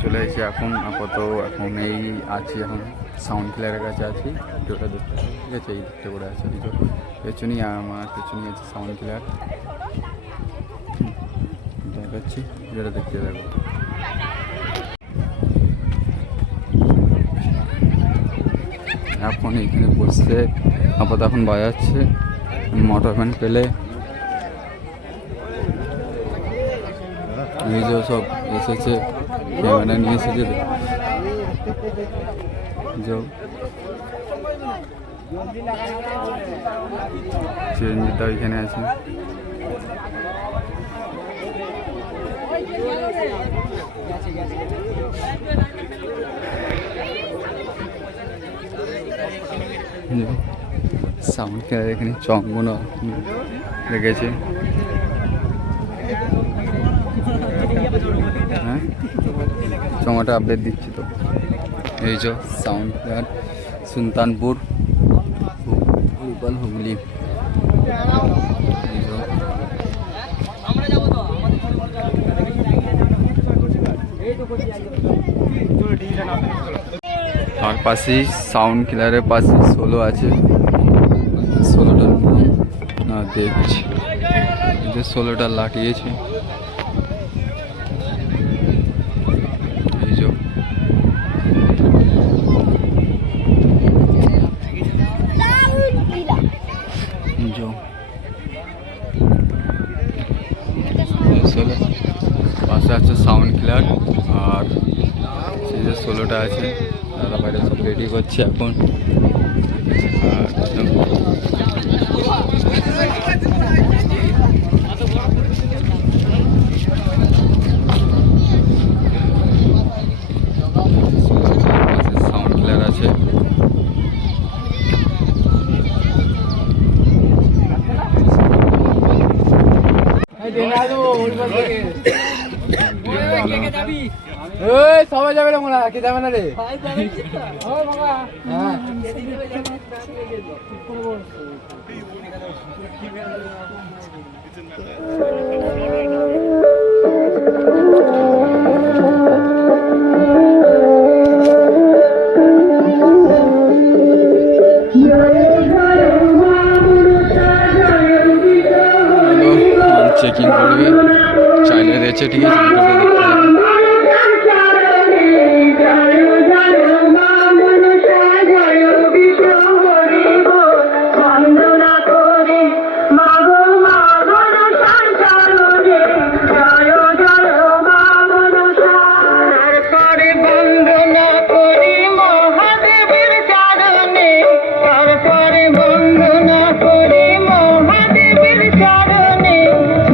চলে এসেছি এখন এখন এই আছি এখন সাউন্ড ক্লিয়ারের কাছে আছি। ভিডিওটা দেখতে ঠিক আছে, এই দিকটা করে আছে এই তো পেছনেই আমার পেছনেই আছে সাউন্ড ক্লিয়ার দেখাচ্ছি, ভিডিওটা দেখতে থাকবো। এখন এইখানে বসে এখন বাজাচ্ছে মোটর ভ্যান পেলে এই যে সব এসেছে ক্যামেরা নিয়ে এসেছে চিরঞ্জিতটা ওইখানে আছে। সাউন্ড ক্লিয়ার এখানে চঙ্গনও লেগেছে। হ্যাঁ চঙ্গাটা আপডেট দিচ্ছি তো। এই যে সাউন্ড ক্লিয়ার সুলতানপুর হুগলি। আর পাশেই সাউন্ড ক্লিয়ারের পাশে সোলো আছে, সোলোটা না দেখছি যে সোলোটা লাটিয়েছে। এই যে সোলো পাশে আছে সাউন্ড ক্লিয়ার আর সেই যে সোলোটা আছে। দাদা বাইরে সব রেডি করছে এখন। সাউন্ড ক্লিয়ার আছে। সবাই যাবে রে মোলা, কে যাবে না রে? চেকিং করবে চাইলে রয়েছে, ঠিক আছে।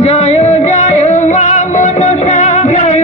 জয় জয় মা মনসা, জয়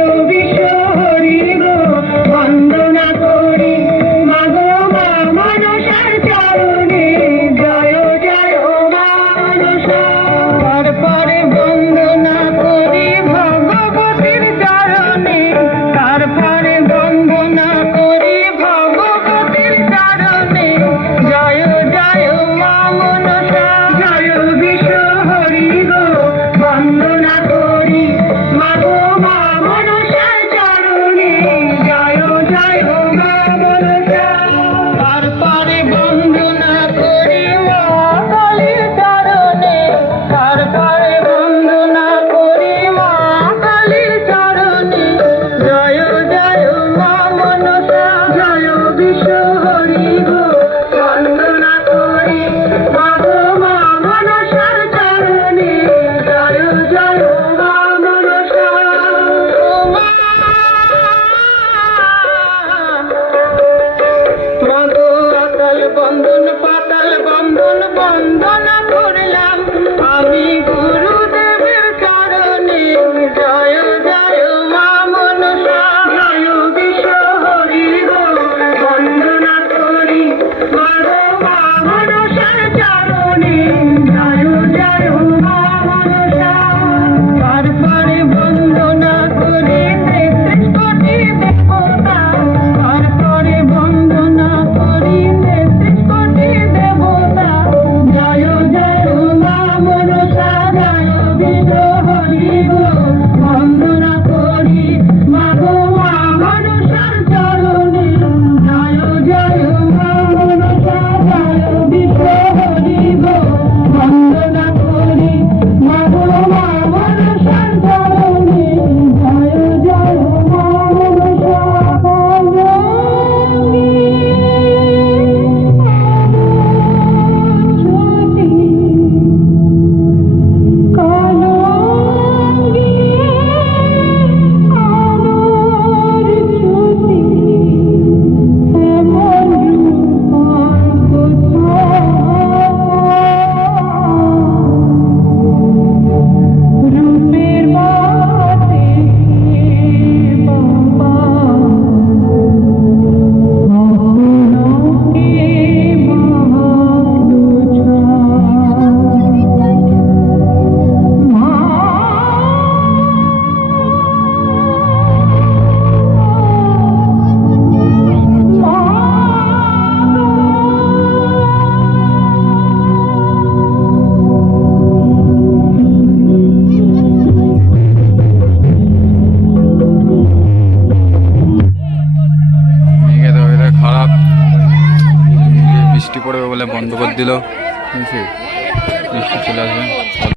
বন্ধ করে দিল, ঠিক আছে, বৃষ্টি চলে আসবে।